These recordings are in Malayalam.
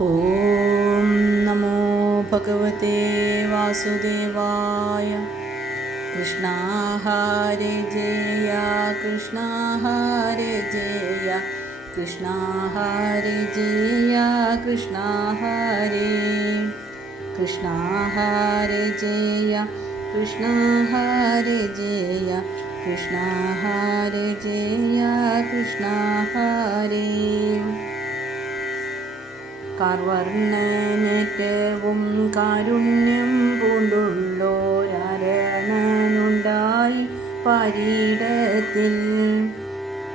ഓം നമോ ഭഗവതേ വാസുദേവായ. കൃഷ്ണ ഹരേ ജയ കൃഷ്ണ ഹരേ ജയ കൃഷ്ണ ഹരേ ജയ കൃഷ്ണ ഹരേ കൃഷ്ണ ഹരേ ജയ കൃഷ്ണ ഹരേ ജയ കൃഷ്ണ ഹരേ ജയ കൃഷ്ണ ഹരേ. കാർവർണ്ണനേറ്റവും കാരുണ്യം പൂണ്ടുള്ളോരരണനുണ്ടായി പരീഡത്തിൽ.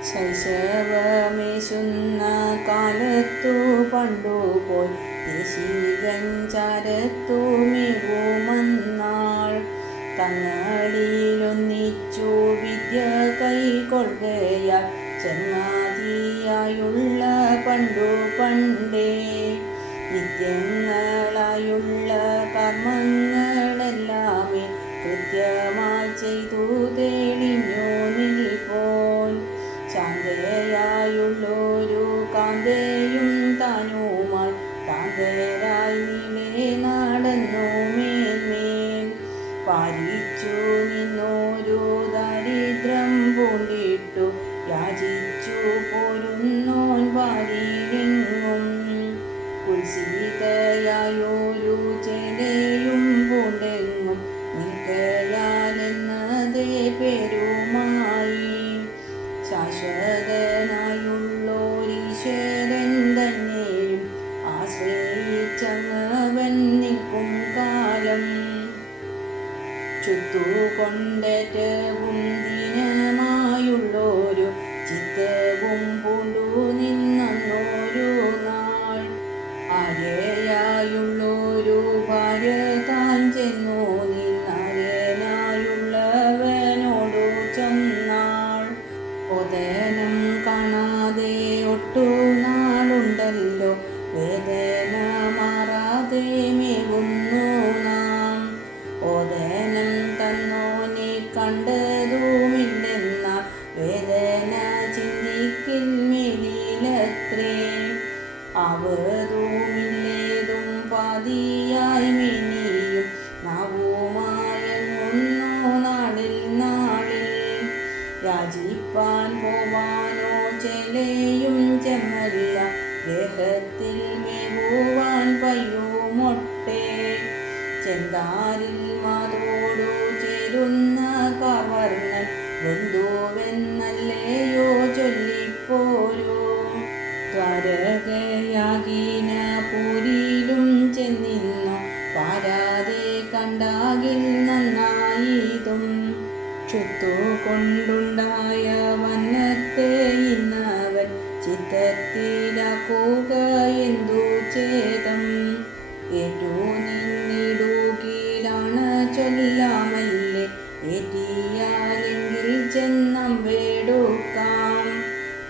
ശൈശവമേശുന്ന കാലത്തു പണ്ടുപോയി ദേശികഞ്ചാരത്തു മികുമന്നാൾ. തങ്ങളിലൊന്നിച്ചു വിദ്യ കൈക്കൊള്ളുകയാൽ ചങ്ങാതിയായുള്ള പണ്ടു പണ്ടേ നിത്യങ്ങളായുള്ള കർമ്മങ്ങളെല്ലാമേ കൃത്യമായി ചെയ്തു തെളിഞ്ഞു നിൽപ്പോൾ. ശാന്തയായുള്ളൊരു കാന്തയും താനുമായി കാന്തരായി നീളെ നടന്നു മേന്മേൽ. പാലിച്ചു നിന്നോരു ദരിദ്രം പൂണ്ടിട്ടു യാചിച്ചു പോരുന്നോൻ വാരിലെങ്ങും. കുൽസിതയായൊരു ചെലയും പൂണ്ടെങ്ങും നിൽക്കയാലെന്നതേ പേരുമായി. ശാശ്വതനായുള്ളോരീശ്വരൻ തന്നെയും ആശ്രയിച്ചങ്ങവൻ നിൽക്കും കാലം. ചുത്തുകൊണ്ടേറ്റവും ദീനമായുള്ളൊരു ചിത്തവും പൂണ്ടു നിന്നൊരു നാൾ. ആര്യയായുള്ളൊരു ഭാര്യ താൻ ചെന്നു നിന്നാര്യനായുള്ളവനോടു ചൊന്നാൾ. ഓദനം കാണാതെ ഒട്ടു നാളുണ്ടല്ലോ വേദന മാറാതെ മേവുന്നു നാം. ഓദനം തന്നോനെ കണ്ടതുമില്ലെന്നാൽ വേദന ചിന്തിക്കിൽ മേലിലത്രേ. ആവതുമില്ലേതും പാതിയായി മിനിയും നാവുമായങ്ങുന്നു നാളിൽ നാളിൽ. യാചിപ്പാൻ പോവാനോ ചെലയും ചെമ്മല്ല ദേഹത്തിൽ മേവുവാൻ പയ്യുമൊട്ടേ. ചെന്താരിൽ മാതോടു ചേരുന്ന കാർവർണ്ണൻ ബന്ധുവെന്നല്ലയോ ചൊല്ലിപ്പോരൂ. ദ്വാരകയാകിന പൂരിലും ചെന്നിന്നു പാരാതെ കണ്ടാകിൽ നന്നായിതും. ക്ഷുത്തുകൊണ്ടുണ്ടായ വന്നത്തെ ഇന്നവൻ ചിത്തത്തിലാക്കുക എന്തു ഛേദം. ഏറ്റു നിന്നിടുകീലാണ് ചൊല്ലാമല്ലേ ഏറ്റിയാലെങ്കിൽ ചെന്നം വേടുക്കാം.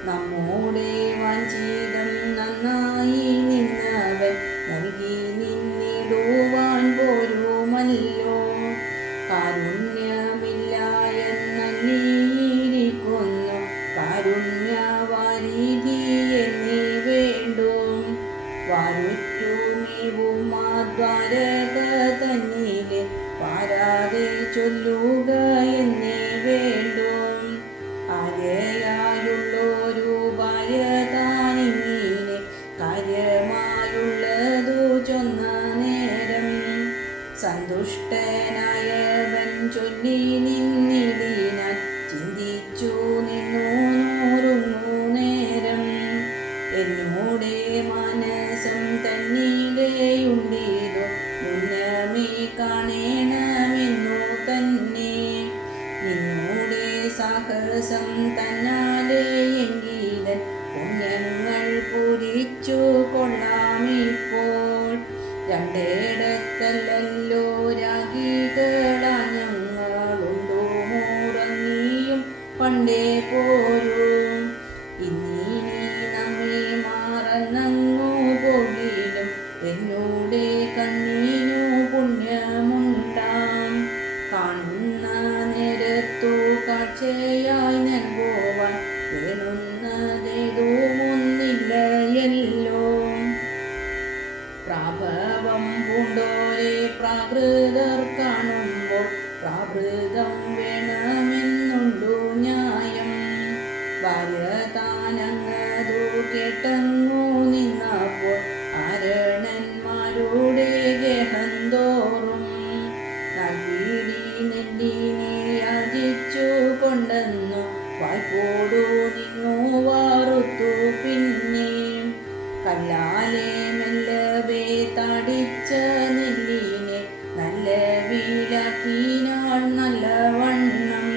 നമ്മുടെ വാഞ്ചിതം നന്നായി നിന്നവൻ നൽകി നിന്നിടുവാൻ പോരുമല്ലോ. കാരുണ്യമില്ല എന്നല്ലിയിരിക്കുന്നു കാരുണ്യവാരിധി എന്നീ വേണ്ടും. വാരുറ്റുമേവും ആ ദ്വാരക തന്നിലെ പാരാതെ ചൊല്ലുക എന്നേ വേണ്ടും. ആര്യയായുള്ളൊരു ഭാര്യ താനിങ്ങനെ കാര്യമായുള്ളതു ചൊന്ന നേരം. സന്തുഷ്ടനായവൻ ചൊല്ലി നിന്നിടിനാൻ ചിന്തിച്ചു നിന്നു നോരുങ്ങു നേരം. എന്നോടെ മനസ്സം തന്നിലെയുണ്ടിതു മുന്നമേ കാണേണമെന്നു തന്നെ. നിന്നോടെ സാഹസം തന്നാലെ എങ്കിലൻ പുണ്യങ്ങൾ പൂരിച്ചു കൊള്ളാമിപ്പോൾ. രണ്ടിടത്തല്ലോ രാഗികളാ ഞങ്ങളുണ്ടു മുറങ്ങിയും പണ്ടേ പോരൂ. ഇന്നിനി നമ്മെ മറന്നങ്ങു പോകിലും എന്നോടെ കണ്ണീനു പുണ്യമുണ്ടാം. കാണുന്ന നേരത്തു കാഴ്ചയായി നൽകുവാൻ വേണുന്നതേതുമൊന്നില്ലയല്ലോ. പ്രാഭവം പൂണ്ടോരെ പ്രാകൃതർ കാണുമ്പോൾ പ്രാകൃതം വേണമെന്നുണ്ടു ന്യായം. ഭാര്യ താനങ്ങതു കേട്ടങ്ങു നിന്നപ്പോൾ ആരണന്മാരുടെ ഗേഹന്തോറും നൽകിടി നെല്ലിനെ യാചിച്ചു കൊണ്ടെന്നു വായ്പോടു നിന്നു വാറുത്തു. പിന്നെ കല്ലാലെ മെല്ലവേ തടിച്ച നെല്ലിനെ നല്ല വീലാക്കിനാൾ നല്ലവണ്ണം.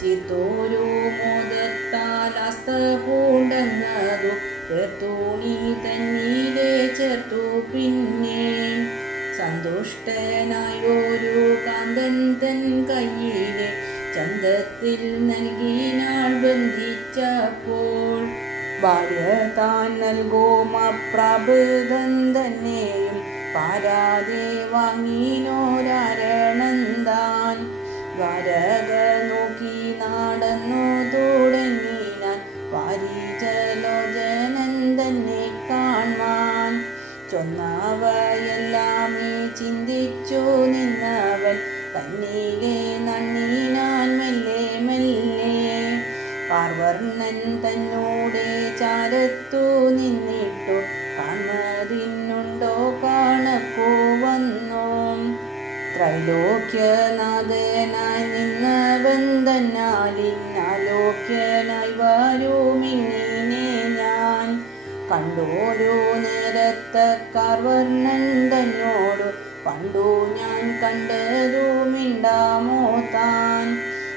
ചിത്തോരു മോദത്താൽ അസ്ത പൂണ്ടെന്നതു ചേർത്തൂണി തന്നീലെ ചേർത്തു. പിന്നെ സന്തുഷ്ടനായൊരു കാന്തൻ തൻ കയ്യിലെ ചന്തത്തിൽ നൽകിനാൾ ബന്ധിച്ചപ്പോൾ. ഭാര്യ താൻ നൽകും അപ്രാകൃതം തന്നെയും പാരാതെ വാങ്ങിനോരാരണന്താൻ. ദ്വാരക നോക്കി നടന്നു തുടങ്ങിനാൻ വാരിജലോചനൻ തന്നെ കാൺമാൻ. ചൊന്നവയെല്ലാമേ ചിന്തിച്ചു നിന്നവൻ തന്നിലെ നണ്ണിനാൻ മെല്ലെ മെല്ലെ. പാർവർണ്ണൻ തന്നോടെ ചാരത്തു നിന്നിട്ടു കാൺമതിനുണ്ടോ കാണപ്പോ വന്നോ. ത്രൈലോക്യനാഥനായി നിന്നവൻ തന്നാലിന്നാലോക്യനായി വരുമിങ്ങനെ ഞാൻ. കണ്ടോരു നേരത്തെ കാർവർണ്ണൻ തന്നോടു പണ്ടു ഞാൻ കണ്ടതു മിണ്ടാമോ താൻ.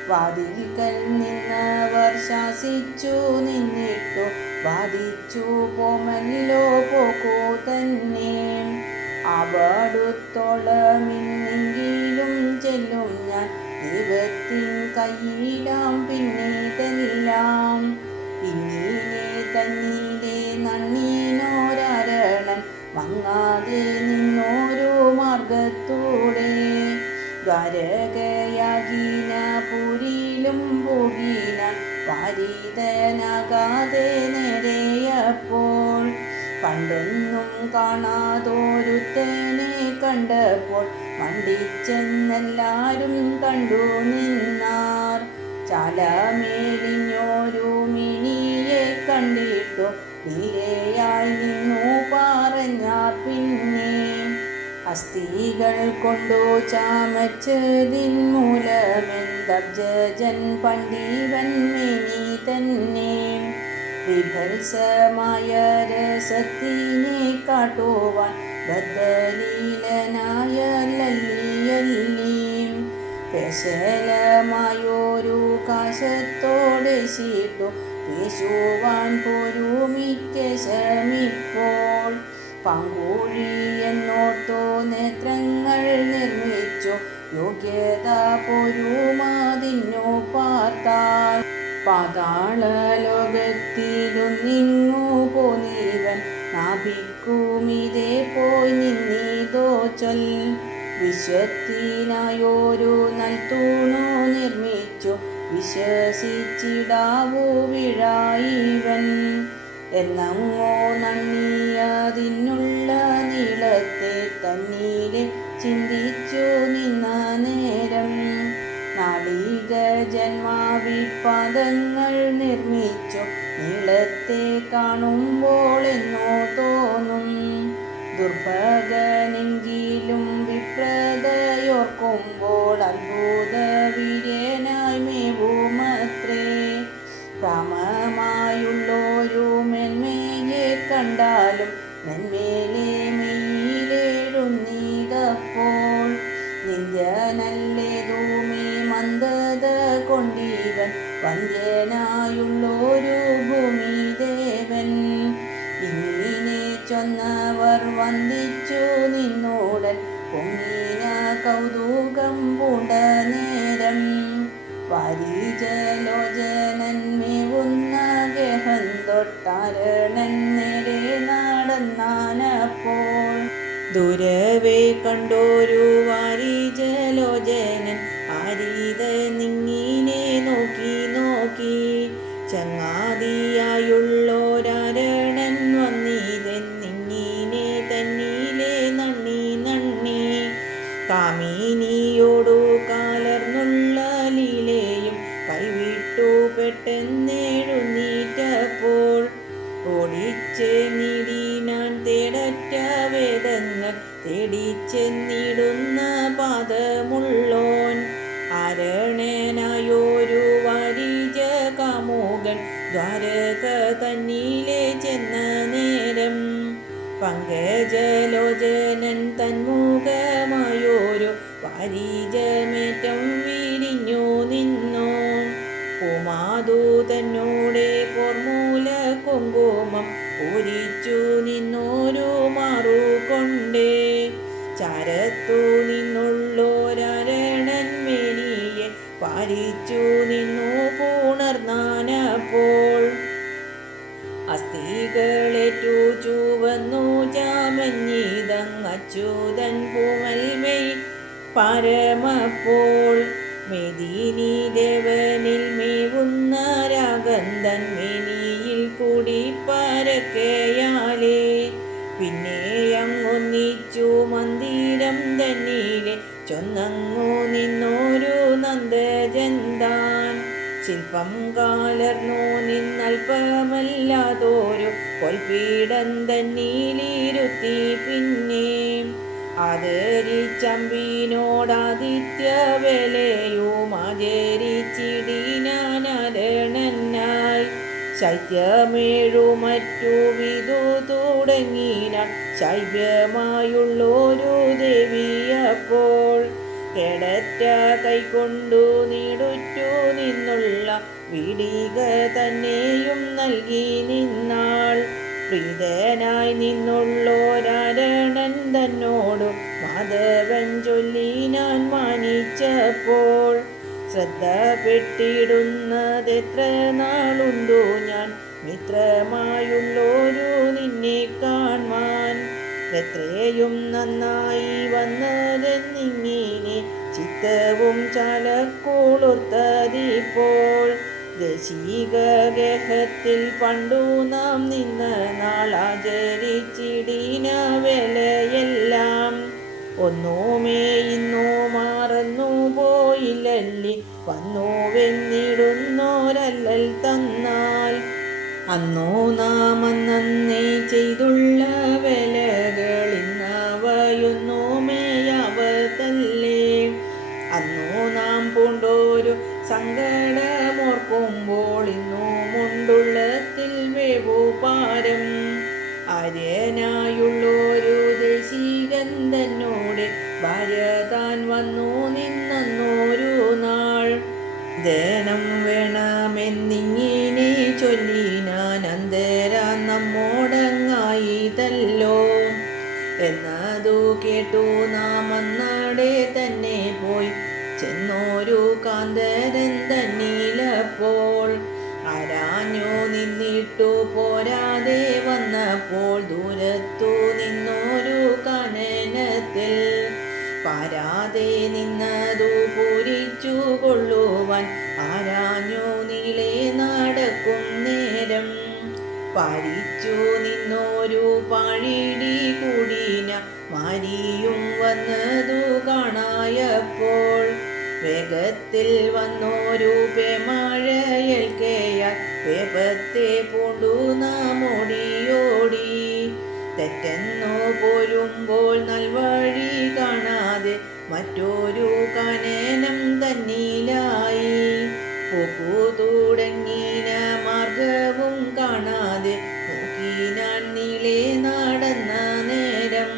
വാതിൽക്കൽ നിന്നവർ ശാസിച്ചു നിന്നിട്ടു വാദിച്ചു പോമല്ലോ പോക്കു തന്നെ. അവിടുത്തോളമിന്നെങ്കിലും ചെല്ലും ഞാൻ ദൈവത്തിൻ കയ്യിലാം പിന്നീതെല്ലാം. ഇങ്ങനെ തന്നീലെ നണ്ണീനോരാരണൻ മങ്ങാതെ നിന്നോരു മാർഗത്തൂടെ. ദ്വാരകയാകിന പുരിയിലും പോകിന പാരിതനാകാതെ നേരെയപ്പോൾ. പണ്ടൊന്നും കാണാതൊരുത്തനെ കണ്ടപ്പോൾ മണ്ടിച്ചെന്നെല്ലാരും കണ്ടു നിന്നാർ. ചാലമേലിഞ്ഞോരു മിനിയെ കണ്ടിട്ടു നീരയായി നിന്നു പറഞ്ഞാർ. പിന്നെ അസ്ഥികൾ കൊണ്ടു ചാമച്ചതിൻ മൂലമെന്തബ്ജൻ പണ്ഡിവൻ മേനി തന്നെ. വിഭത്സമായ രസത്തിനെ കാട്ടുവാൻ ബദ്ധലീലനായ ലല്ലിയല്ലീം. പേശലമായൊരു കാശത്തോടെ ശീട്ടു പേശുവാൻ പൊരുമിക്കേശമിപ്പോൾ. പാങ്കൂഴി എന്നോർത്തു നേത്രങ്ങൾ നിർമ്മിച്ചു യോഗ്യത പൊരുമാതിന്നു പാർത്താൽ. പാതാളലോകത്തിലൊന്നിങ്ങു പോന്നീവൻ നാഭിക്കുമിതേ പോയി നിന്നീതോ ചൊൽ. വിശ്വത്തിനായൊരു നൽത്തൂണു നിർമ്മിച്ചു വിശ്വസിച്ചിടാവൂ വിഴായിവൻ. എന്നങ്ങോ നണ്ണിയതിനുള്ള നീളത്തെ തന്നീലെ ചിന്തിച്ചു നിന്ന നേരം. നാളിക ജന്മാവിപാദങ്ങൾ നിർമ്മിച്ചു നീളത്തെ കാണുമ്പോൾ എന്നോ തോന്നും. ദുർഭഗനെങ്കിലും വിപ്രതയോർക്കുമ്പോൾ അത്ഭുത വീര്യനായി മേവുമത്രേ. പ്രാമമായുള്ളൊരു മെന്മയെ കണ്ടാലും മെന്മേലെ മെയ്യിലെഴുന്നീതപ്പോൾ. നിന്ദ്യനല്ലേതുമേ മന്ദത കൊണ്ടിവൻ വന്ധ്യനായുള്ളൊരു ഭൂമിദേവൻ. ഇങ്ങനെ ചൊന്നവർ വന്ദിച്ചു നിന്നോടൻ പൊങ്ങിന കൗതുകം പൂണ്ട നേരം. വാരിജലോചനൻ മേവുന്ന ഗേഹം തൊട്ടാരണൻ നേരെ നടന്നാനപ്പോൾ. ദൂരവേ കണ്ടോരു വാരിജലോചനൻ ആരീതനിങ്ങിനെ നോക്കി നോക്കി. ചങ്ങാതിയായുള്ളോരാരണൻ വന്നിതെന്നിങ്ങിനെ തന്നീ തേടിച്ചെന്നിടിനാൻ തേടറ്റ വേദങ്ങൾ തേടിച്ചെന്നിടുന്ന പാദമുള്ളോൻ ആരണനായൊരു വാരിജ കാമുകൻ ദ്വാരക തന്നിലെ ചെന്ന നേരം പങ്കജലോചനൻ തന്മുഖമായൊരു വാരിജമേറ്റം വിരിഞ്ഞു നിന്നോ ഉമാതു തന്നോടെ പോർമൂല കുങ്കുമം പൂരിച്ചു നിന്നോരു മാറുകൊണ്ടേ ചാരത്തു നിന്നുള്ളോരാരണൻ മേനിയെ പാലിച്ചു നിന്നു പുണർന്നാനപ്പോൾ അസ്ഥികളേറ്റു ചുവന്നു ചാമഞ്ഞിതങ്ങച്യുതൻ പൂമൽമൈ പരമപ്പോൾ മെദിനി ദേവനിൽ മേവുന്ന രാഗന്ധൻ മേനിയിൽ കൂടി പരക്കയാലേ പിന്നെ അങ്ങൊന്നിച്ചു മന്ദിരം തന്നിലെ ചൊന്നങ്ങു നിന്നോരു നന്ദജന്താൻ ശില്പം കാലർന്നു നിന്നൽപ്പമല്ലാതൊരു പൊൽപീഠം തന്നിലിരുത്തി പിന്നെ ആദരിച്ചമ്പിനോടാദിത്യ വേലയും ആചരിച്ചിടിനാനാരണനായി ശൈത്യമേഴു മറ്റു വിധു തുടങ്ങിനാൾ ശൈവ്യമായുള്ളൊരു ദേവിയപ്പോൾ കേടറ്റ കൈകൊണ്ടു നീടുറ്റു നിന്നുള്ള വീടിക തന്നെയും നൽകി നിന്നാൾ പ്രീതനായി നിന്നുള്ളോരാരണൻ തന്നോടു മാധവൻ ചൊല്ലിനാൻ മാനിച്ചപ്പോൾ ശ്രദ്ധപ്പെട്ടിടുന്നതെത്ര നാളുണ്ടു ഞാൻ മിത്രമായുള്ളൊരു നിന്നെ കാൺമാൻ എത്രയും നന്നായി വന്നതെന്നിങ്ങനെ ചിത്തവും ചാലക്കൂളുർത്തതിപ്പോൾ ദേശികഗേഹത്തിൽ പണ്ടു നാം നിന്ന നാളാചരിച്ചിടിന വേലയെല്ലാം ഒന്നുമേ ഇന്നു മറന്നു പോയില്ലല്ലി വന്നുവെന്നിടുന്നോരല്ലൽ തന്നാൽ അന്നു നാം അന്നേ ചെയ്തുള്ള വേലകൾ ഇന്നവയൊന്നുമേയാവതല്ലേ അന്നു നാം പൂണ്ടോരു സങ്കടമോർക്കുമ്പോൾ ഇന്നുമുണ്ടുള്ളത്തിൽ വേവുപാരം ആര്യനായുള്ളൊരു ദേശികൻ തന്നോട് ഭാര്യ താൻ വന്നു നിന്നോരു നാൾ ധനം വേണമെന്നിങ്ങനെ ചൊല്ലിനാൻ അന്തരാ നമ്മോടങ്ങായിതല്ലോ എന്നതു കേട്ടു നാം അന്നാടെ തന്നെ പോയി ചെന്നോരു കാന്തരൻ തന്നിലപ്പോൾ ആരാഞ്ഞു നിന്നിട്ടു പോരാതെ വന്നപ്പോൾ ദൂരത്തു നിന്നോരു കാനനത്തിൽ പാരാതെ നിന്നതു പൂരിച്ചു കൊള്ളുവാൻ ആരാഞ്ഞു നീളെ നടക്കും നേരം പാരിച്ചു നിന്നോരു പാഴിടി കൂടിന മാരിയും വന്നതു കാണായപ്പോൾ വേഗത്തിൽ വന്നോരു പേമഴയേൽക്കയാൽ വേപത്തെ പൂണ്ടു നാം ഓടിയോടി തെറ്റെന്നു പോരുമ്പോൾ നൽവഴി കാണാതെ മറ്റൊരു കാനനം തന്നിലായി പോക്കു തുടങ്ങിന മാർഗവും കാണാതെ നോക്കിനാൻ നീളെ നടന്ന നേരം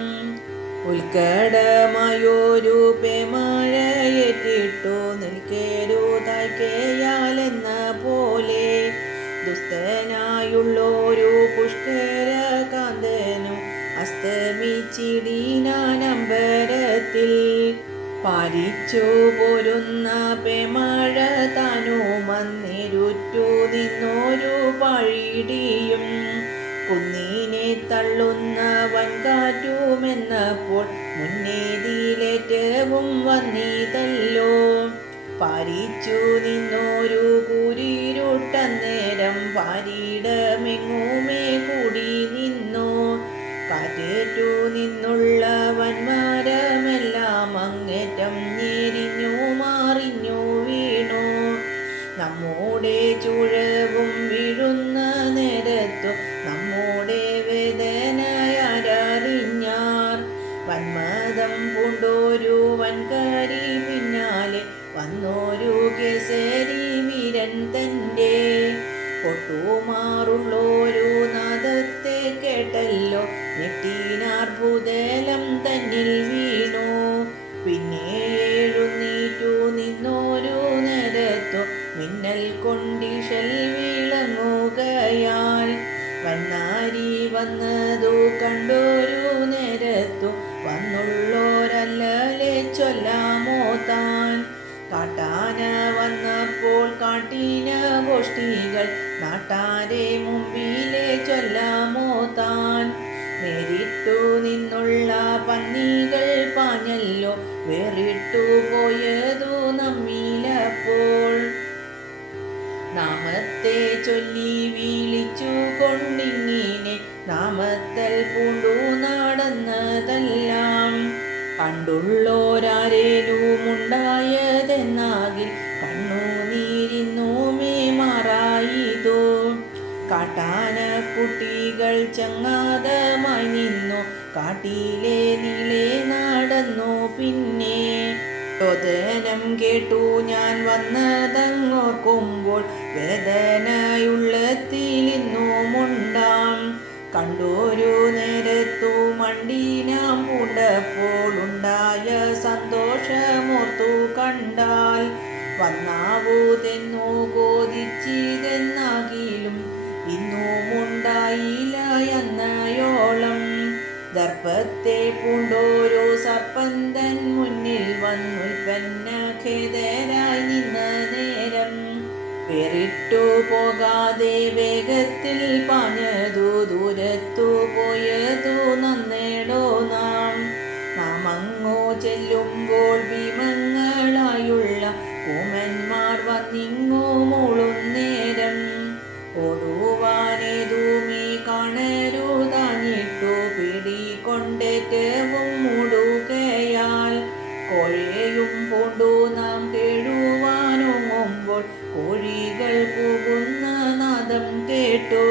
ഉത്കടമായൊരു പേമഴയേറ്റിട്ടു നിൽക്കരുതായ്ക്കയാലെന്ന പോലെ ദുസ്തനായുള്ളൊരു പുഷ്കരകാന്തനും അസ്തമിച്ചിടിനാനമ്പരത്തിൽ പാരിച്ചു പോരുന്ന പേമഴ താനും അന്നേരുറ്റു നിന്നോരു പാഴിടിയും കുന്നീനെ തള്ളുന്ന വൻകാറ്റുമെന്നപ്പോൾ മുന്നേതിയിലേറ്റവും വന്നീതല്ലോ പാരിച്ചു നിന്നോരു കുരിരുട്ടന്നേരം പാരിടമെങ്ങുമേ കൂടി നിന്നോ കാറ്റേറ്റു നിന്നുള്ള വൻമരമെല്ലാം അങ്ങേറ്റം ഞെരിഞ്ഞു മാറിഞ്ഞു വീണു നമ്മുടെ ചുഴവും വീഴുന്ന നേരത്തു നമ്മുടെ വന്നോരു കേസരി വീരൻ തൻ്റെ പൊട്ടുമാറുള്ളൊരു നാദത്തെ കേട്ടല്ലോ ഞെട്ടിനാർ ഭൂതലം തന്നിൽ വീണു. പിന്നെ എഴുന്നീറ്റു നിന്നോരു നേരത്തു മിന്നൽ കൊണ്ടിഷൽ വിളങ്ങുകയാൽ വന്നാരി വന്നതു കണ്ടൊരു നേരത്തു വന്നുള്ളോരല്ലേ ചൊല്ലാമോ താൻ. കാട്ടാന വന്നപ്പോൾ കാട്ടിന ഗോഷ്ഠികൾ നാട്ടാരെ മുമ്പിലെ ചൊല്ലാമോ താൻ. നേരിട്ടു നിന്നുള്ള പന്നികൾ പാഞ്ഞല്ലോ വേറിട്ടു പോയതു നമ്മിലപ്പോൾ. നാമത്തെ ചൊല്ലി വിളിച്ചു കൊണ്ടിങ്ങിനെ നാമത്തൽ പൂണ്ടു നടന്നതെല്ലാം കണ്ടുള്ളോരാരേലുമുണ്ടായതെന്നാകിൽ കണ്ണുനീരിന്നുമേ മാറായിതോ. കാട്ടാന കുട്ടികൾ ചങ്ങാതമായി നിന്നു കാട്ടിലെ നീളെ നടന്നു. പിന്നെ രോദനം കേട്ടു ഞാൻ വന്നതങ്ങോർക്കുമ്പോൾ വേദനയുള്ളത്തിലിന്നുമുണ്ടാം. കണ്ടൊരു നേരത്തു മണ്ടിനാം പൂണ്ടപ്പോൾ ഉണ്ടായ സന്തോഷമോർത്തു കണ്ടാൽ വന്നാവു തെന്നു കോതിച്ചിതെന്നാകിലും ഇന്നുമുണ്ടായില്ല എന്നയോളം. ദർപ്പത്തെ പൂണ്ടോരോ സർപ്പന്തൻ മുന്നിൽ വന്നുൽപ്പന്ന ഖേദരായി നിന്ന നേരം വേറിട്ടു പോകാതെ വേഗത്തിൽ പാഞ്ഞതു ദൂരത്തു പോയതു നന്നേടോ നാം. നാം അങ്ങോ ചെല്ലുമ്പോൾ ഭീമങ്ങളായുള്ള കൂമന്മാർ വന്നിങ്ങോ മൂളുന്നേരം ഓടുവാനേതുമേ കാണരുതാഞ്ഞിട്ടു പിടികൊണ്ടേറ്റവും മൂടുകയാൽ കോഴയും പൂണ്ടു നാം കേഴുവാനൊങ്ങുമ്പോൾ കോഴികൾ പോകുന്ന നാദം കേട്ടു.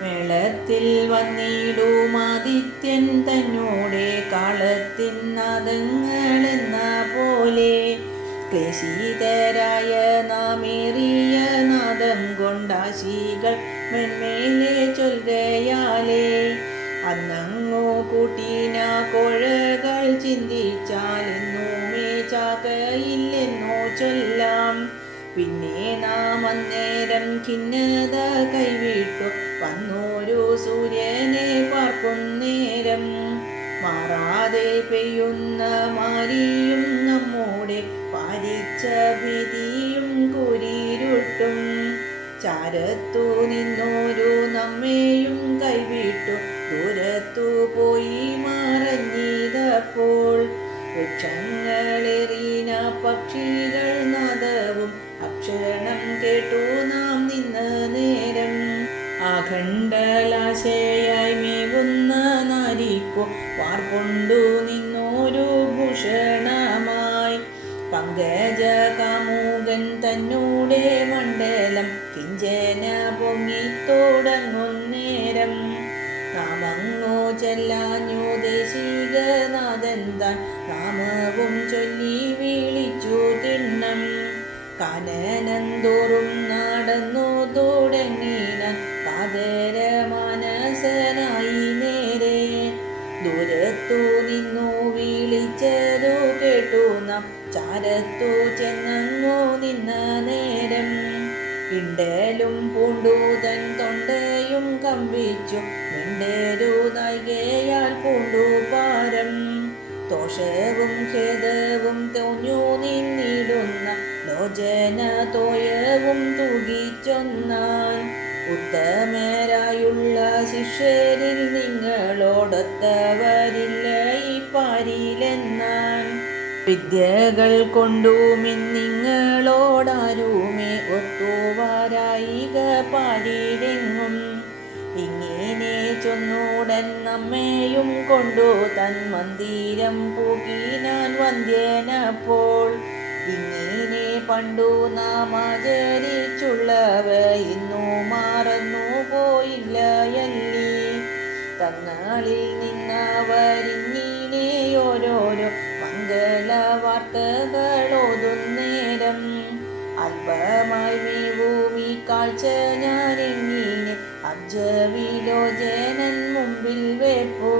മേളത്തിൽ വന്നിടും ആദിത്യൻ തന്നോടെ കാളത്തിൻ നാദങ്ങളെന്ന പോലെ ക്ലേശിതരായ നാമേറിയ നാദം കൊണ്ടാശികൾ മെന്മേലെ ചൊൽകയാലേ. അന്നങ്ങോ കൂട്ടിന കോഴകൾ ചിന്തിച്ചാൽ എന്നുമേ ചാകയില്ലെന്നോ ചൊല്ലാം. പിന്നെ നാം അന്നേരം ഖിന്നത കൈവിട്ടു വന്നോരു സൂര്യനെ പാർക്കുന്നേരം മാറാതെ പെയ്യുന്ന മാരിയും നമ്മോടെ പാലിച്ച ഭീതിയും കുരിരുട്ടും ചാരത്തു നിന്നോരു നമ്മെയും കൈവിട്ടു ദൂരത്തു പോയി മറഞ്ഞിതപ്പോൾ. വൃക്ഷങ്ങളെറിന പക്ഷികൾ നാദവും അക്ഷണം കേട്ടു നാം നിന്ന നേരം ആഖണ്ഡലാശയായി മേവുന്ന നാരിക്കു വാർകൊണ്ടു നിന്നോരു ഭൂഷണമായി പങ്കജ കാമുകൻ തന്നൂടെ മണ്ഡലം കിഞ്ചന പൊങ്ങിത്തോടങ്ങുന്നേരം നാമങ്ങോ ചെല്ലാഞ്ഞു ദേശികനാഥൻ താൻ നാമവും ചൊല്ലി വിളിച്ചു തിണ്ണം. കാനനന്തോറും നടന്നു തുടങ്ങിനാൻ കാതര മാനസനായി നേരെ ദൂരത്തു നിന്നു വിളിച്ചതു കേട്ടു നാം ചാരത്തു ചെന്നങ്ങോ നിന്ന നേരം ഇണ്ടലും പൂണ്ടു തൻ തൊണ്ടയും കമ്പിച്ചു മിണ്ടരുതായികയാൽ പൂണ്ടു പാരം ദോഷവും ഖേദവും തോന്നു നിന്നിടുന്ന ലോചന തോയവും തൂകിച്ചൊന്നാൻ. ഉത്തമരായുള്ള ശിഷ്യരിൽ നിങ്ങളോടൊത്തവരില്ല ഈ പാരിലെന്നാൻ. വിദ്യകൾ കൊണ്ടുമിന്നിങ്ങളോടാരുമേ ഒത്തുവാരായിക പാരിലെങ്ങും. ഇങ്ങനെ ചൊന്നൂടൻ നമ്മെയും കൊണ്ടു തൻ മന്ദിരം പൂകിനാൻ വന്ധ്യനപ്പോൾ. ഇങ്ങനെ പണ്ടു നാം ആചരിച്ചുള്ളവ ഇന്നു മറന്നു പോയില്ല യല്ലി. തന്നാളിൽ നിന്നവരിങ്ങനെ ഓരോരോ മംഗള വാർത്തകളോതുന്നേ അല്പമായി മേവും ഈ കാഴ്ച ഞാനെങ്ങനെ അബ്ജവിലോചനൻ മുമ്പിൽ വെപ്പോ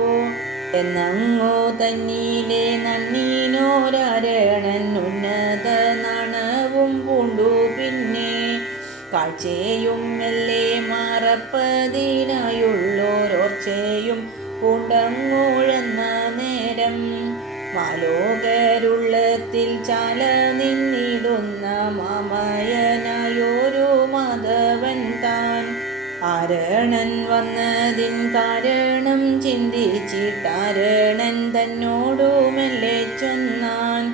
എന്നങ്ങോ തന്നീലെ നന്നീനോരാരണൻ ഉന്നത നാണവും പൂണ്ടു പിന്നെ കാഴ്ചയും മെല്ലെ മറപ്പതിനായുള്ളോരോർച്ചയും പൂണ്ടങ്ങൂഴന്ന നേരം മാലോകരുള്ളത്തിൽ ചാല നിന്നിടുന്ന മാമയനായൊരു മാധവൻ താൻ ആരണൻ വന്നതിൻ കാരണം ചിന്തിച്ചിട്ടാരണൻ തന്നോടു മെല്ലെ ചൊന്നാൻ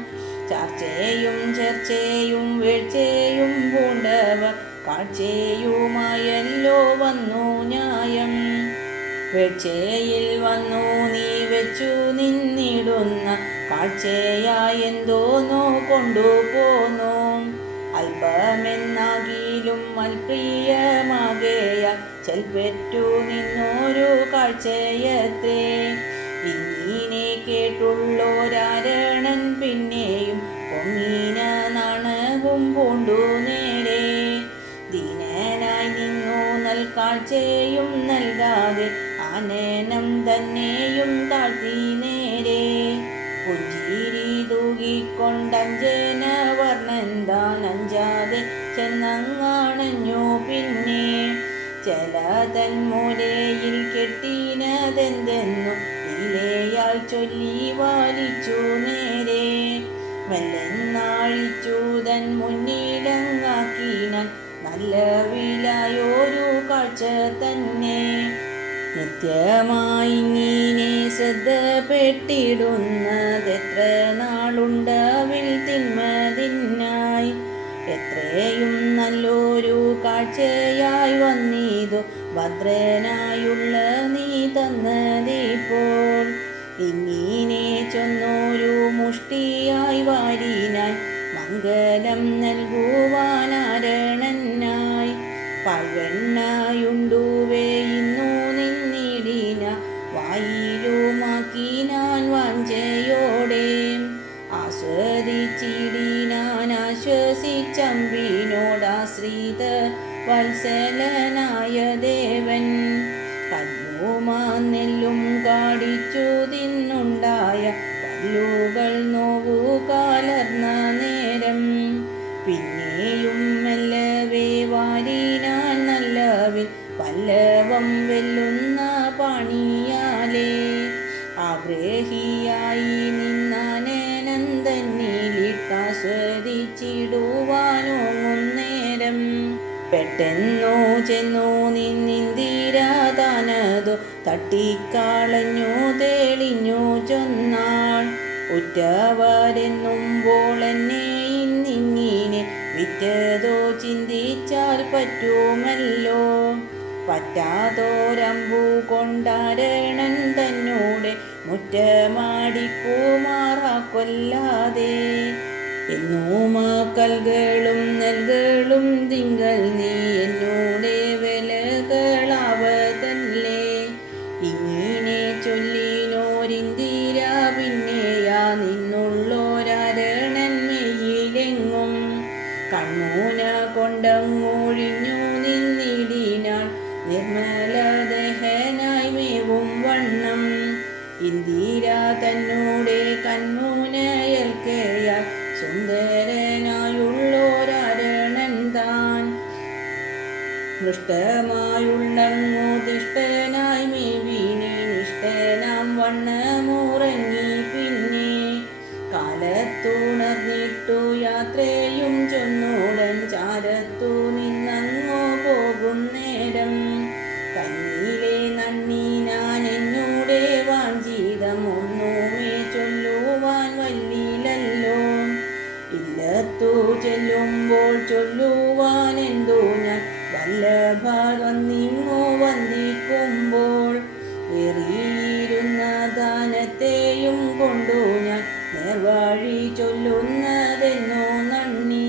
ചർച്ചയും ചർച്ചയും വീഴ്ചയും പൂണ്ടവർ കാഴ്ചയുമായല്ലോ വന്നു ന്യായം വീഴ്ചയിൽ വന്നു നീ വെച്ചു നിന്നിടുന്ന കാഴ്ചയായെന്തോന്നോ കൊണ്ടുപോന്നു അല്പമെന്നാകിലും അൽപ്രിയമാകയ ചെൽപ്പെറ്റു നിന്നൊരു കാഴ്ചയത്രേ ഇങ്ങനെ കേട്ടുള്ളോരാരണൻ പിന്നെയും പൊങ്ങിന നാണവും പൂണ്ടു നേരെ ദീനനായി നിന്നു നൽകാഴ്ചയും നൽകാതെ ആനനം തന്നെയും താഴ്ത്തി നേരെ പുഞ്ചിരി തൂകിക്കൊണ്ടഞ്ജന വർണ്ണൻ താൻ അഞ്ചാതെ ചെന്നങ്ങാണഞ്ഞു പിന്നെ ചെല തന്മൂലയിൽ കെട്ടിനതെന്തെന്നു ഇലയാൽ ചൊല്ലി വാലിച്ചു നേരെ മെല്ലെന്നാഴിച്ചു തൻ മുന്നിലങ്ങാക്കിനാൻ നല്ല വിലായൊരു കാഴ്ച തന്നെ നിത്യമായി ഇങ്ങനെ ശ്രദ്ധപ്പെട്ടിടുന്നതെത്ര നാളുണ്ടവിൽ തിന്മതിനായി എത്രയും നല്ലൊരു കാഴ്ചയായി വന്നിതു ഭദ്രനായുള്ള നീ തന്നതിപ്പോൾ ഇങ്ങനെ ചൊന്നൊരു മുഷ്ടിയായി വാരിനാൻ മംഗലം നൽകുവാനാരണനായി പഴവെണ്ണയുണ്ടുവേ ഇന്നു നിന്നിടിന വായിലുമാക്കിനാൻ വാഞ്ചയോടെ ആസ്വദിച്ചിടിനാൻ ആശ്വസിച്ചമ്പിനോടാശ്രിത വത്സലനായ ദേവൻ കല്ലുമാന്നെല്ലും കാടിച്ചു തിന്നുണ്ടായ പല്ലുകൾ നോവു കാലർന്ന നേരം പിന്നെയും മെല്ലവേ വാരിനാൻ നല്ലവിൽ പല്ലവം വെല്ലുന്ന പാണിയാലേ ആഗ്രഹിയായി നിന്നാനന്ദനിലിട്ടാസ്വദിച്ചിടുവാനോങ്ങും നേരം പെട്ടെന്നു ചെന്നു നിന്നിന്ദിരാതാനതു തട്ടിക്കളഞ്ഞു തെളിഞ്ഞു ചൊന്നാൾ ഉറ്റവരെന്നുമ്പോൾ എന്നെ ഇന്നിങ്ങനെ വിറ്റതോ ചിന്തിച്ചാൽ പറ്റുമല്ലോ പറ്റാതോരമ്പു കൊണ്ടാരണൻ തന്നോടെ മുറ്റമാടിക്കുമാറാക്കൊല്ലാതെ എന്നോ മക്കൾകളും നെൽകളും തിങ്കൾ നീ എന്നോടെ വിലകളാവതല്ലേ ഇങ്ങനെ ചൊല്ലിനോരിന്ദിര പിന്നെയാ നിന്നുള്ളോരാരണൻ മെയ്യിലെങ്ങും കണ്ണൂന കൊണ്ടങ്ങൊഴിഞ്ഞു നിന്നിടിനാൾ നിർമ്മലദേഹനായി മേവും വണ്ണം ഇന്ദിര തന്നോടെ കൺമൂനയൽക്കയാൽ സുന്ദരനായുള്ളോരാരണൻ താൻ മൃഷ്ടമായുള്ളങ്ങു ദിഷ്ടനായി മേവിനെ നിഷ്ഠനാം വണ്ണമുറങ്ങി പിന്നെ കാലത്തുണർന്നിട്ടു യാത്രയും ചൊന്നുടൻ ചാരത്തു നിന്നങ്ങോ പോകുന്നേരം കണ്ണിലെ നന്ദി ഞാൻ എന്നോടെ വാഞ്ചിതമൊന്നുമേ ചൊല്ലുവാൻ വല്ലിലല്ലോ ഇല്ലത്തു ചെല്ലുമ്പോൾ ചൊല്ലുവാൻ എന്തോ ഞാൻ വല്ലഭർ വന്നിങ്ങോ വന്ദിക്കുമ്പോൾ എറിയിരുന്ന ദാനത്തെയും കൊണ്ടു ഞാൻ നേർവഴി ചൊല്ലുന്നതെന്നോ നന്ദി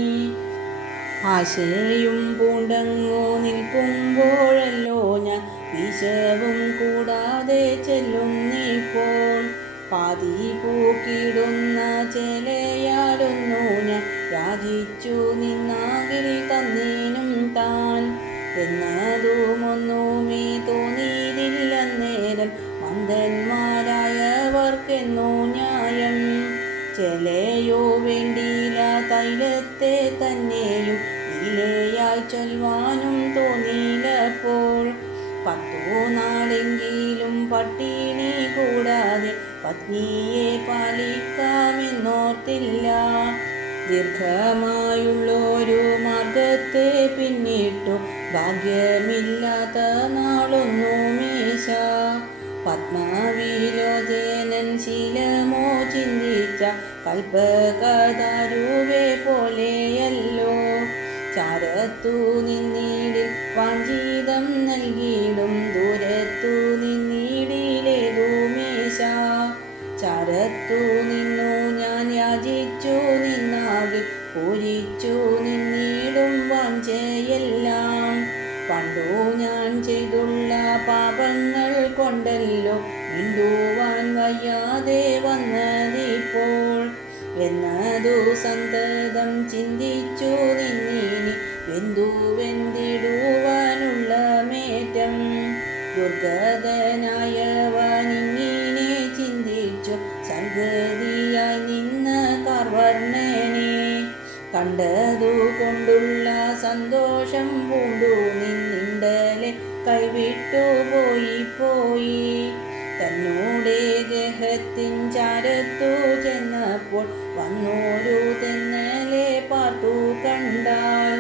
ആശയും പൂണ്ടങ്ങോ നിൽക്കുമ്പോഴല്ലോ ഞാൻ വിഷവും കൂടാതെ ചെല്ലുന്നിപ്പോൾ പാതി പൂക്കിടുന്ന ചെലയാലൊന്നു ഞാൻ യാചിച്ചു നിന്നാകിൽ തന്നേനും താൻ. എന്നതുമൊന്നുമേ തോന്നിയില്ല നേരം മന്ദന്മാരായവർക്കെന്നോ ന്യായം. ചെലയോ വേണ്ടിയില്ല തൈലത്തെ തന്നെയും ഇലയായി ചൊൽവാനും തോന്നിയില്ലപ്പോൾ. 10 നാളെങ്കിലും പട്ടിണി കൂടാതെ പത്നിയെ പാലിക്കാമെന്നോർത്തില്ല. ദീർഘമായുള്ളൊരു മാർഗത്തെ പിന്നിട്ടു ഭാഗ്യമില്ലാത്ത നാളൊന്നുമേശ. പത്മവിലോചനൻ ശീലമോ ചിന്തിച്ച കൽപ്പകദാരുവെ പോലെയല്ലോ. ചാരത്തു നിന്നിടിൽ വാഞ്ചിതം നൽകിയിടും ദൂരത്തു നിന്നിടിലേതുമേശ. ചാരത്തു നിന്നു ഞാൻ യാചിച്ചു നിന്നാകിൽ പൂരിച്ചു നിന്നിടും വാഞ്ചയെല്ലാം. പണ്ടു ഞാൻ ചെയ്തുള്ള പാപങ്ങൾ കൊണ്ടല്ലോ മിണ്ടുവാൻ വയ്യാതെ വന്നതിപ്പോൾ. എന്നതു സന്തതം ചിന്തിച്ചു നിന്നിനി വെന്തിടുവാനുള്ള മേറ്റം. ദുർഗതനായവനിങ്ങനെ ചിന്തിച്ചു സംഗതിയായി നിന്ന കാർവർണ്ണനെ. കണ്ടതു കൊണ്ടുള്ള സന്തോഷം പൂണ്ടു നിന്നിണ്ടലെ കൈവിട്ടു പോയി. തന്നോടെ ഗേഹത്തിൻ ചാരത്തു ചെന്നപ്പോൾ വന്നോരു തെന്നലെ പാർത്തു കണ്ടാൽ.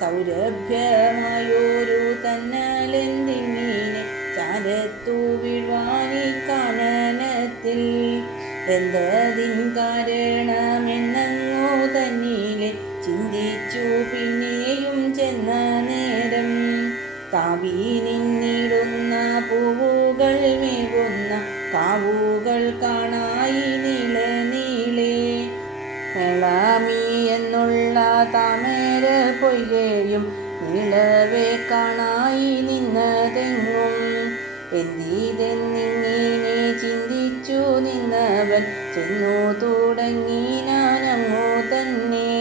സൗരഭ്യമായൊരു തന്നലെന്തിങ്ങനെ ചാരത്തു വീഴ്വാനി കാനനത്തിൽ. എന്തതിൻ കാരണമെന്നങ്ങോ തന്നിലെ ചിന്തിച്ചു പിന്നെയും ചെന്ന നേരം. താവി നിന്നിടുന്ന പൂവുകൾ മേവുന്ന കാവുകൾ കാണായി നീളെ. മേളാമി എന്നുള്ള താമര പൊയ്കയും നീളവേ കാണായി നിന്നതെങ്ങും. എന്തിതെന്നിങ്ങനെ ചിന്തിച്ചു നിന്നവൻ ചെന്നു തുടങ്ങിനാനങ്ങു തന്നെ.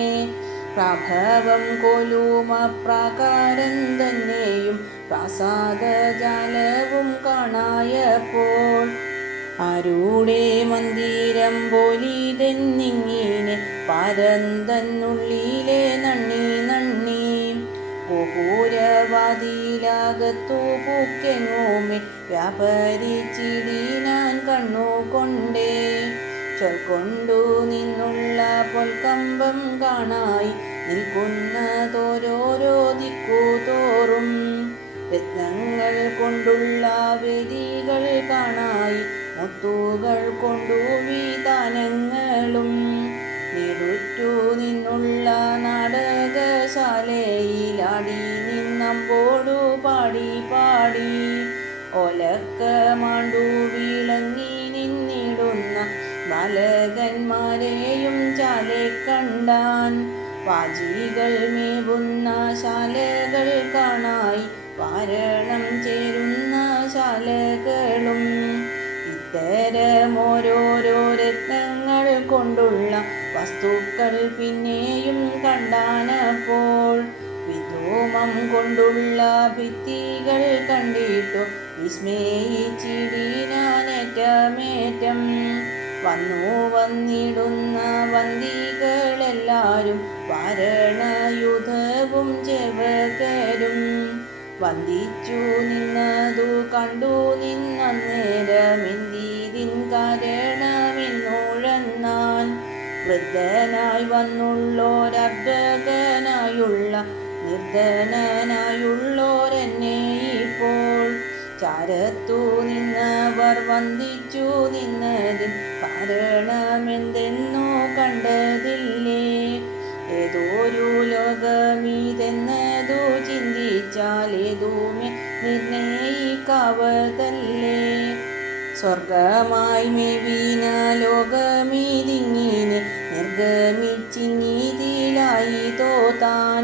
പ്രാഭവം കൊലുമപ്രാകാരം തന്നെയും പ്രാസാദജാലവും കാണായപ്പോൾ. ആരുടെ മന്ദിരം പോലിതെന്നിങ്ങനെ പരന്തന്നുള്ളിലെ നണ്ണി. ഗോപുരവാതിലകത്തു പൂക്കെങ്ങുമേ വ്യാപരിച്ചിടിനാൻ കണ്ണുകൊണ്ടേ. ചൊൽക്കൊണ്ടു നിന്നുള്ള പൊൽക്കമ്പം കാണായി നിൽക്കുന്നതോരോരോ ദിക്കുതോറും. രത്നങ്ങൾ കൊണ്ടുള്ള വേദികൾ കാണായി മുത്തുകൾ കൊണ്ടു വിതാനങ്ങളും. നീടുറ്റു നിന്നുള്ള നാടകശാലയിലാടി നിന്നമ്പോടു പാടി ഒലക്ക മാണ്ടു വിളങ്ങി നിന്നിടുന്ന ബാലകന്മാരെയും ചാലെ കണ്ടാൻ. വാജികൾ മേവുന്ന ശാലകൾ കാണായി വാരണം ചേരുന്ന ശാലകളും. ഇത്തരമോരോരോ രത്നങ്ങൾ കൊണ്ടുള്ള വസ്തുക്കൾ പിന്നെയും കണ്ടാനപ്പോൾ. വിധൂമം കൊണ്ടുള്ള ഭിത്തികൾ കണ്ടിട്ടു വിസ്മയിച്ചിടിനാനേറ്റമേറ്റം. വന്നിടുന്ന വന്ദികളെല്ലാരും വാരണയുധവും ചേവകരും. വന്ദിച്ചു നിന്നതു കണ്ടു നിന്നേരമെന്തിതിൻ കാരണമെന്നുഴന്നാൻ. വൃദ്ധനായി വന്നുള്ളോരർദ്ധകനായുള്ള നിർധനനായുള്ളോരെന്നെ ഇപ്പോൾ. ചാരത്തു നിന്നവർ വന്ദിച്ചു നിന്നതിൻ കാരണമെന്തെന്നോ കണ്ടതില്ലേ. ഏതൊരു ലോകമിതെന്നതു ചിന്തിച്ചാൽ ഏതുമേ നിർണയിക്കാവതല്ലേ. സ്വർഗമായി മേവിന ലോകമിതിങ്ങിനെ നിർഗമിച്ചിങ്ങീതിലായി തോതാൻ.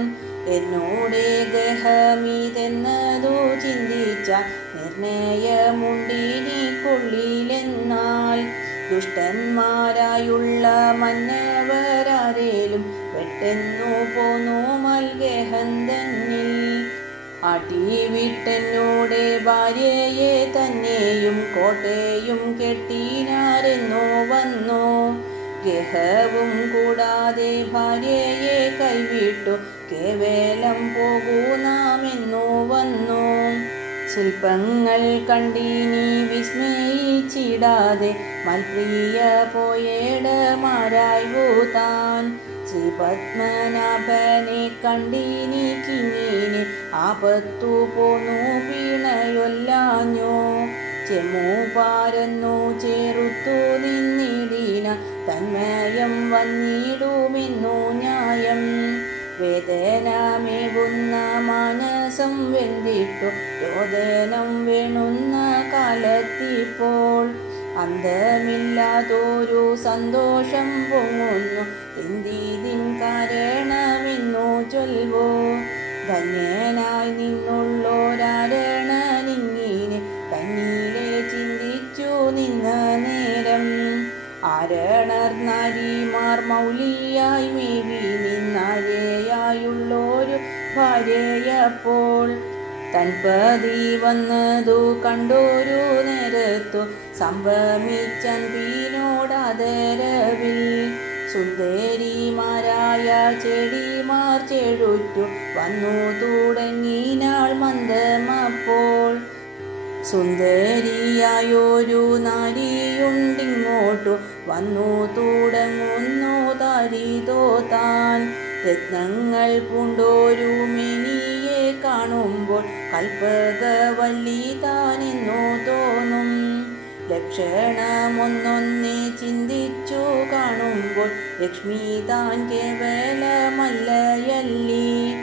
എന്നോടെ ഗഹമിതെന്നതു ചിന്തിച്ച നിർണയമുണ്ടിനിക്കുള്ളിലെന്നാൽ. ദുഷ്ടന്മാരായുള്ള മന്നവരാരേലും പെട്ടെന്നു പോന്നു മൽഗേഹൻ തന്നിൽ. ആട്ടിവിട്ടെന്നോടെ ഭാര്യയെ തന്നെയും കോട്ടയും കെട്ടിനാരെന്നോ വന്നു. ഗേഹവും കൂടാതെ ഭാര്യയെ കൈവിട്ടു കേവലം പോകൂ നാമെന്നു വന്നു. ശില്പങ്ങൾ കണ്ടിനി വിസ്മയിച്ചിടാതെ മൽപ്രിയ പോയേടമാരായി ഭൂതാൻ. ശ്രീപത്മനാഭനെ കണ്ടിനി കിങ്ങിനി ആപത്തു പോന്നു പിണയൊല്ലാഞ്ഞു. ചെമ്മു പാരന്നു ചേറുത്തു നിന്നിടിന തന്മയം വന്നിടുമെന്നു ന്യായം. വേദനമേവുന്ന മാനസം വെന്തിട്ടു രോദനം വേണുന്ന കാലത്തിപ്പോൾ. അന്തമില്ലാതൊരു സന്തോഷം പൊങ്ങുന്നു എന്തിതിൻ കാരണമെന്നു ചൊൽവോ. ധന്യനായി നിന്നുള്ളോരാരണനിങ്ങിനെ തന്നിലെ ചിന്തിച്ചു നിന്ന നേരം. ആരണർ നാരിമാർ മൗലിയായി മേവി നിന്നാരേയായുള്ളൊരു ഭാര്യയപ്പോൾ. തൻപതി വന്നതു കണ്ടൊരു നേരത്തു സംഭ്രമിച്ചൻ പീനോടാദരവിൽ. സുന്ദരിമാരായ ചെടിമാർ ചെഴുറ്റു വന്നു തുടങ്ങിനാൾ മന്ദമപ്പോൾ. സുന്ദരിയായൊരു നാരിയുണ്ടിങ്ങോട്ടു വന്നു തുടങ്ങുന്നു താരിതോ താൻ. രത്നങ്ങൾ പൂണ്ടോരു മേനിയെ കാണുമ്പോൾ കൽപ്പകവല്ലി താനെന്നു തോന്നും. ലക്ഷണമൊന്നൊന്നെ ചിന്തിച്ചു കാണുമ്പോൾ ലക്ഷ്മി താൻ കേവലമല്ലയല്ലി.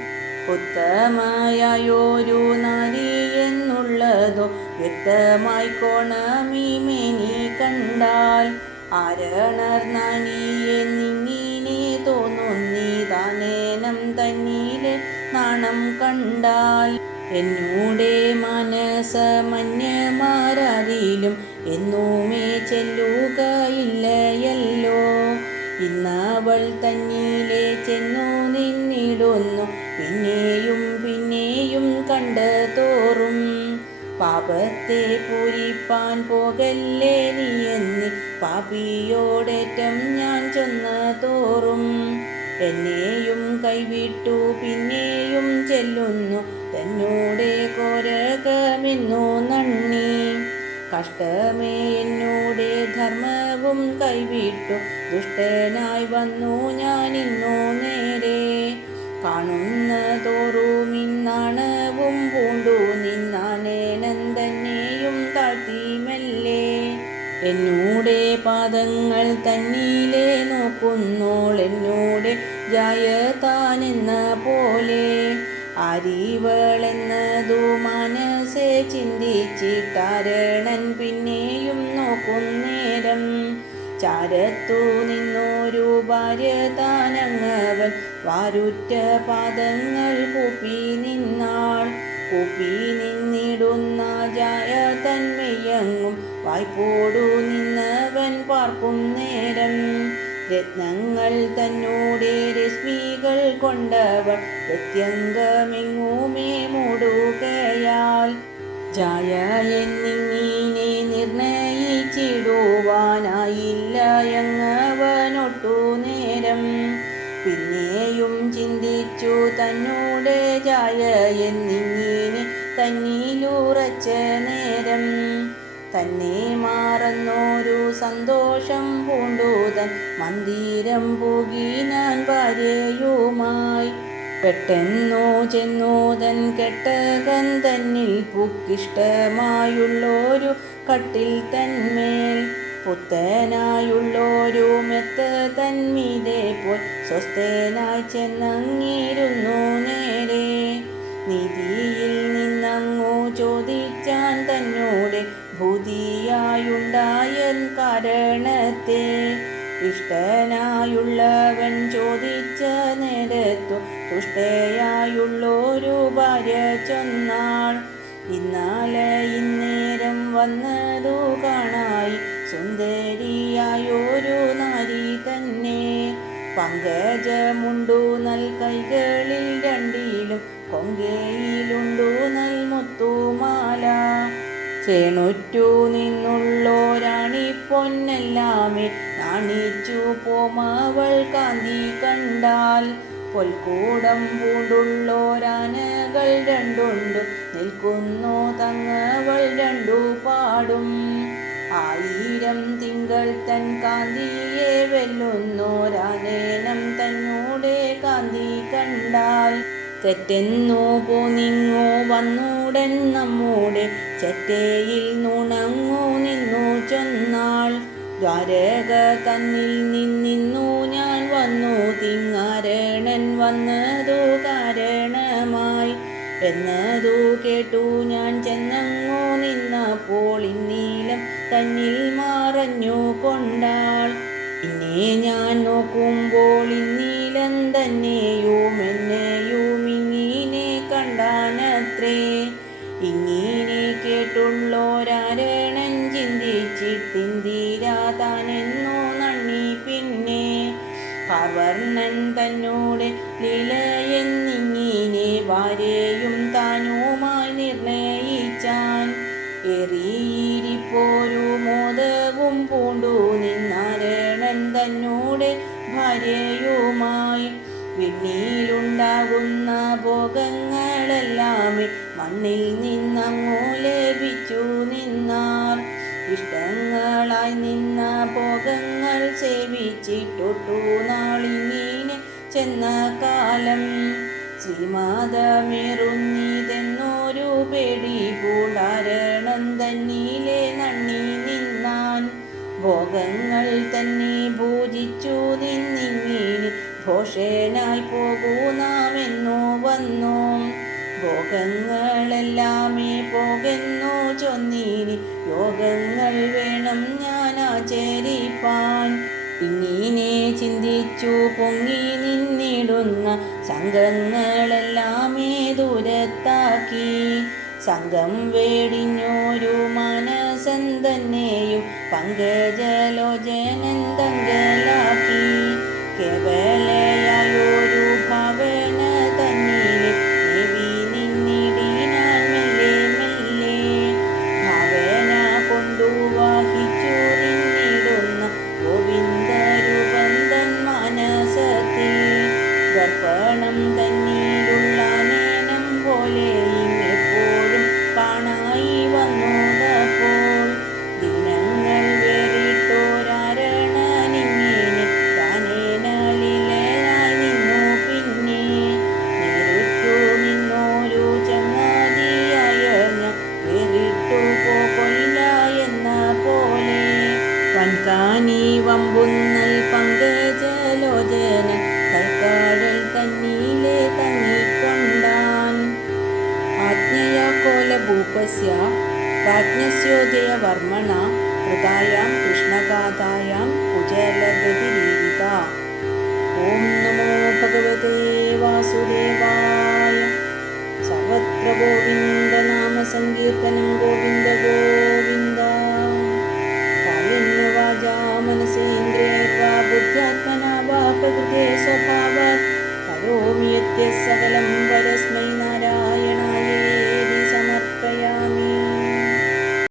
ഉത്തമയായൊരു നാരി എന്നുള്ളതോ വ്യക്തമായി കോണമീ മേനി കണ്ടാൽ. ആരണർ നാരിയെ നിങ്ങിനെ തോന്നുന്നീതാനേനം തന്നിലെ നാണം കണ്ടാൽ. എന്നൂടെ മനസമന്യമാരാരിലും എന്നുമേ ചെല്ലുകയില്ലയല്ലോ. ഇന്നവൾ തന്നിലെ ചെന്നു നിന്നിടുന്നു പിന്നെയും പിന്നെയും കണ്ട തോറും. പാപത്തെ പൂരിപ്പാൻ പോകല്ലേ നീ എന്നി പാപിയോടേറ്റം ഞാൻ ചൊന്ന തോറും. എന്നെയും കൈവിട്ടു പിന്നെയും ചെല്ലുന്നു തന്നോടെ കോരകമെന്നു നന്ദി. കഷ്ടമേ എന്നോടെ ധർമ്മവും കൈവിട്ടു ദുഷ്ടനായി വന്നു ഞാനിന്നു നേരെ. കാണുന്ന തോറുമിന്നാണവും പൂണ്ടു നിന്നാനേനൻ തന്നെയും താഴ്ത്തി മെല്ലെ. എന്നൂടെ പാദങ്ങൾ തന്നിലെ നോക്കുന്നോൾ എന്നോടെ ജായതാനെന്ന പോലെ. ആരിവളെന്നതു മനസ്സെ ചിന്തിച്ചിട്ടാരണൻ പിന്നെയും നോക്കുന്നേരം. ചാരത്തു നിന്നൊരു ഭാര്യ താനങ്ങവൻ വാരുറ്റ പാദങ്ങൾ കൂപ്പി നിന്നാൾ. കൂപ്പി നിന്നിടുന്ന ജായ തന്മയങ്ങും വായ്പോടു നിന്നവൻ പാർക്കും നേരം. രത്നങ്ങൾ തന്നോടെ രശ്മികൾ കൊണ്ടവൾ പ്രത്യംഗമെങ്ങുമേ മൂടുകയാൽ. ജായ എന്നിങ്ങനെ നിർണയിച്ചിടുവാനായില്ല യങ്ങവനൊട്ടു നേരം. പിന്നെയും ചിന്തിച്ചു തന്നോടെ ജായ എന്നിങ്ങനെ തന്നിലുറച്ച നേരം. തന്നെ മാറന്നൊരു സന്തോഷം പൂണ്ടുതൻ മന്ദിരം പുകിനാൻ ഭാര്യയുമായി. പെട്ടെന്നു ചെന്നൂതൻ കെട്ടകൻ തന്നിൽ പുക്കിഷ്ടമായുള്ളൊരു കട്ടിൽ തന്മേൽ. പുത്തനായുള്ളൊരു മെത്ത തന്മീതെ പോയി സ്വസ്ഥനായി ചെന്നങ്ങിരുന്നു നേരെ. നിധിയിൽ നിന്നങ്ങു ചോദിച്ചാൻ തന്നോടെ ഭൂതിയായുണ്ടായൻ കാരണത്തെ. ഇഷ്ടനായുള്ളവൻ ചോദിച്ച നേരത്തു തുഷ്ടയായുള്ളൊരു ഭാര്യ ചൊന്നാൾ. ഇന്നാലെ ഇന്നേരം വന്നതു കാണായി സുന്ദരിയായൊരു നാരി തന്നെ. പങ്കജമുണ്ടു നൽ കൈകളിൽ രണ്ടിലും കൊങ്കയിലുണ്ടു നൽ മുത്തുമാല. ചേണുറ്റു നിന്നുള്ളോരാണി പൊന്നെല്ലാമേ നാണിച്ചു പോമവൾ കാന്തി കണ്ടാൽ. പൊൽക്കൂടം പൂണ്ടുള്ളോരാനകൾ രണ്ടുണ്ടു നിൽക്കുന്നു തങ്ങവൾ രണ്ടു പാടും. 1000 തിങ്കൾ തൻ കാന്തിയെ വെല്ലുന്നോരാനേനം തന്നൂടെ കാന്തി കണ്ടാൽ. തെറ്റെന്നു പോന്നിങ്ങോ വന്നുടൻ നമ്മുടെ ചെറ്റയിൽ നുണങ്ങു നിന്നു ചൊന്നാൾ. ദ്വാരക തന്നിൽ നിന്നിന്നു ഞാൻ വന്നു തിങ്ങാരണൻ വന്നതു കാരണമായി എന്നതു കേട്ടു ഞാൻ ചെന്നങ്ങു നിന്നപ്പോൾ ഇന്നീലം തന്നിൽ മറഞ്ഞു കൊണ്ടാൾ. പിന്നെ ഞാൻ നോക്കുമ്പോൾ ഇന്നീലം തന്നെയും എന്നെയും ഇങ്ങനെ കണ്ടാനത്രേ. ഇങ്ങനെ കേട്ടുള്ളോരാരണൻ ചിന്തിച്ചിട്ടിന്തിരാ താനെന്നു നന്ദി പിന്നെ. പാർവർണ്ണൻ തന്നോടെ ലീലയെന്നിങ്ങനെ ഭാര്യയും താനുമായി നിർണയിച്ചാൻ. ഏറിയിരിപ്പോരു മോദവും പൂണ്ടു നിന്നാരണൻ തന്നോടെ ഭാര്യയുമായി. വിണ്ണിലുണ്ടാകുന്ന ഭോഗങ്ങളെല്ലാമേ മണ്ണിൽ നിന്നങ്ങു ലഭിച്ചു നിന്നാർ. ഇഷ്ടങ്ങളായി നിന്ന ഭോഗങ്ങൾ സേവിച്ചിട്ടൊട്ടു നാളിങ്ങനെ ചെന്ന കാലം. ശ്രീമാതമേറുന്നിതെന്നൊരു പേടി പൂണ്ടാരണം തന്നിലെ നന്ദി നിന്നാൻ. ഭോഗങ്ങൾ തന്നെ ഭോജിച്ചു നിന്നിങ്ങനെ ഭോഷനായി പോകൂ നാം എന്നു വന്നു. ഭോഗങ്ങളെല്ലാമേ പോകെന്നു ചൊന്നിനി യോഗങ്ങൾ വേണം ഞാൻ ആചരിപ്പാൻ. ഇങ്ങനെ ചിന്തിച്ചു പൊങ്ങി നിന്നിടുന്ന സംഘങ്ങളെല്ലാമേ ദൂരത്താക്കി. സംഘം വേടിഞ്ഞൊരു മാനസൻ തന്നെയും പങ്കജലോചനൻ തങ്കലാക്കി. കേവലയായൊരു ഭാവന തന്നിലെ ദേവി നിന്നിടിനാൻ മെല്ലെ മെല്ലെ. ഭാവന കൊണ്ടു വാഹിച്ചു നിന്നിടുന്ന ഗോവിന്ദരൂപം തൻ മാനസത്തിൽ. ദർപ്പണം തന്നിലുള്ള നേനം പോലെ എപ്പോഴും കാണായി വന്നതപ്പോൾ. ദിനങ്ങൾ വേറിട്ടോരാരണനിങ്ങനെ താനേനലിലായി നിന്നു പിന്നെ. നേരിട്ടു നിന്നോരു ചങ്ങാതിയായ ഞാൻ വേറിട്ടു പോകൊല്ല എന്ന പോലെ. വൻകാനി വമ്പുന്നൽ പങ്കജലോചന കൽക്കാഴൽ തന്നിലെ തങ്ങിക്കൊണ്ടാൻ. ആജ്ഞയാ കോലഭൂപസ്യ രാജ്ഞസ്യോദയവർമ്മണ ഹൃദായാം കൃഷ്ണഗാഥായാം കുചലഗതിരീരിത. ഓം നമോ ഭഗവതേ വാസുദേവായ. സർവത്ര ഗോവിന്ദനാമ സങ്കീർത്തനം ഗോവിന്ദ ഗോവിന്ദ. കായേന വാചാ മനസേന്ദ്രിയൈർവാ ബുദ്ധ്യാത്മനാ വാ പ്രകൃതേ സ്വഭാവാത് കരോമി യദ്യത് സകലം പരസ്മൈ നാരായണായേതി